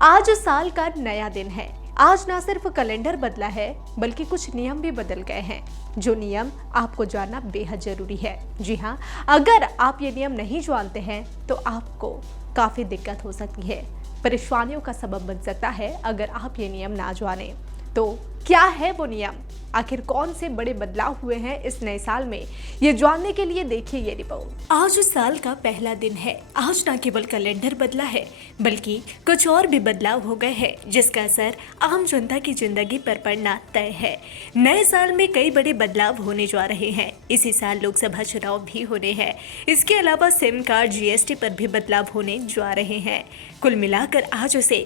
आज साल का नया दिन है। आज ना सिर्फ कैलेंडर बदला है बल्कि कुछ नियम भी बदल गए हैं, जो नियम आपको जानना बेहद जरूरी है। जी हाँ, अगर आप ये नियम नहीं जानते हैं तो आपको काफी दिक्कत हो सकती है, परेशानियों का सबब बन सकता है अगर आप ये नियम ना जाने। तो क्या है वो नियम, आखिर कौन से बड़े बदलाव हुए हैं इस नए साल में, ये जानने के लिए देखिए ये रिपोर्ट। आज साल का पहला दिन है। आज न केवल कैलेंडर बदला है बल्कि कुछ और भी बदलाव हो गए हैं, जिसका असर आम जनता की जिंदगी पर पड़ना तय है। नए साल में कई बड़े बदलाव होने जा रहे हैं। इसी साल लोकसभा चुनाव भी होने हैं। इसके अलावा सिम कार्ड, जीएसटी पर भी बदलाव होने जा रहे हैं। कुल मिलाकर आज से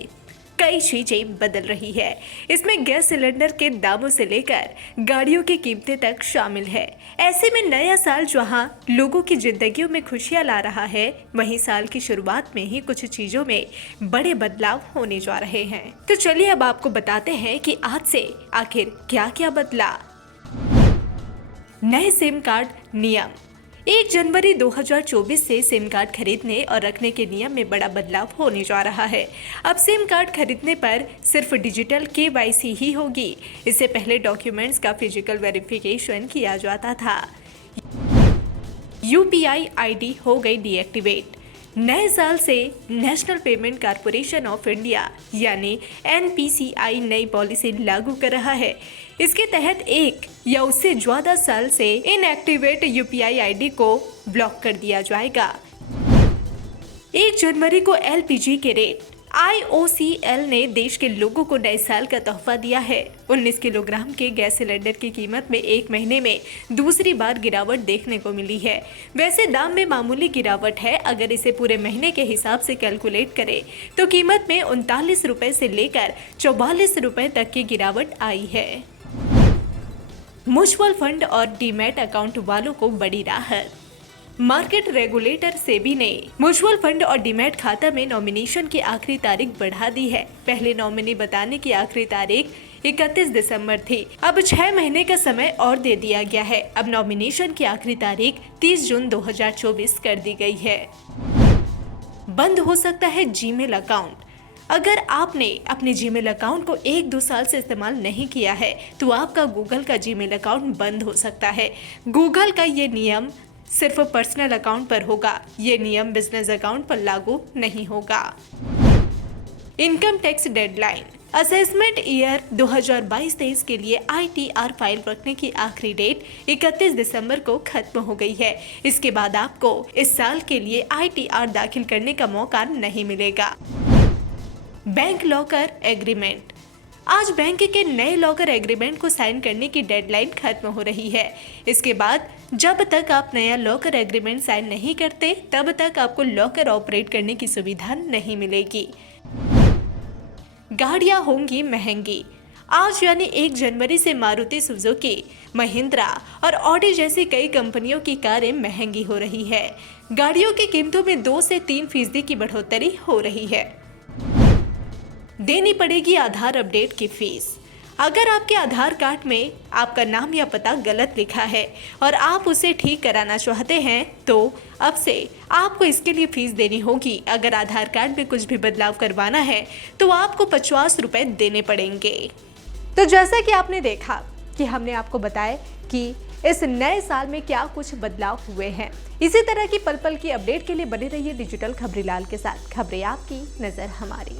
कई चीजें बदल रही है। इसमें गैस सिलेंडर के दामों से लेकर गाड़ियों की कीमतें तक शामिल है। ऐसे में नया साल जहां लोगों की जिंदगियों में खुशियां ला रहा है, वहीं साल की शुरुआत में ही कुछ चीजों में बड़े बदलाव होने जा रहे हैं। तो चलिए अब आपको बताते हैं कि आज से आखिर क्या क्या बदला। नए सिम कार्ड नियम। 1 जनवरी 2024 से सिम कार्ड खरीदने और रखने के नियम में बड़ा बदलाव होने जा रहा है। अब सिम कार्ड खरीदने पर सिर्फ डिजिटल KYC ही होगी। इससे पहले डॉक्यूमेंट्स का फिजिकल वेरिफिकेशन किया जाता था। UPI ID हो गई डीएक्टिवेट। नए साल से national payment corporation of India यानी NPCI नई पॉलिसी लागू कर रहा है। इसके तहत 1 या उससे ज्यादा साल से इनएक्टिवेट UPI ID को ब्लॉक कर दिया जाएगा। 1 जनवरी को LPG के रेट। IOCL ने देश के लोगों को नए साल का तोहफा दिया है। 19 किलोग्राम के गैस सिलेंडर की कीमत में 1 महीने में दूसरी बार गिरावट देखने को मिली है। वैसे दाम में मामूली गिरावट है। अगर इसे पूरे महीने के हिसाब से कैलकुलेट करें तो कीमत में 39 रुपए से लेकर 44 रुपए तक की गिरावट आई है। म्यूचुअल फंड और डीमैट अकाउंट वालों को बड़ी राहत। मार्केट रेगुलेटर सेबी ने म्यूचुअल फंड और डीमैट खाता में नॉमिनेशन की आखिरी तारीख बढ़ा दी है। पहले नॉमिनी बताने की आखिरी तारीख 31 दिसंबर थी। अब 6 महीने का समय और दे दिया गया है। अब नॉमिनेशन की आखिरी तारीख 30 जून 2024 कर दी गई है। बंद हो सकता है जीमेल अकाउंट। अगर आपने अपने जीमेल अकाउंट को 1-2 साल से इस्तेमाल नहीं किया है तो आपका गूगल का जीमेल अकाउंट बंद हो सकता है। गूगल का ये नियम सिर्फ पर्सनल अकाउंट पर होगा। ये नियम बिजनेस अकाउंट पर लागू नहीं होगा। Income tax deadline. Assessment year 2022-23 के लिए ITR फाइल रखने की आखिरी डेट 31 दिसंबर को खत्म हो गई है। इसके बाद आपको इस साल के लिए ITR दाखिल करने का मौका नहीं मिलेगा। Bank locker agreement. आज बैंक के नए लॉकर एग्रीमेंट को साइन करने की डेडलाइन खत्म हो रही है। इसके बाद जब तक आप नया लॉकर एग्रीमेंट साइन नहीं करते तब तक आपको लॉकर ऑपरेट करने की सुविधा नहीं मिलेगी। गाड़ियां होंगी महंगी। आज यानी 1 जनवरी से मारुति सुजुकी, महिंद्रा और ऑडी जैसी कई कंपनियों की कारें महंगी हो रही है। गाड़ियों की कीमतों में 2 से 3% की बढ़ोतरी हो रही है। देनी पड़ेगी आधार अपडेट की फीस। अगर आपके आधार कार्ड में आपका नाम या पता गलत लिखा है और आप उसे ठीक कराना चाहते हैं तो अब से आपको इसके लिए फीस देनी होगी। अगर आधार कार्ड में कुछ भी बदलाव करवाना है तो आपको 50 रुपए देने पड़ेंगे। तो जैसा कि आपने देखा कि हमने आपको बताया कि इस नए साल में क्या कुछ बदलाव हुए हैं। इसी तरह की पल पल की अपडेट के लिए बने रहिए डिजिटल खबरीलाल के साथ। खबरें आपकी, नजर हमारी।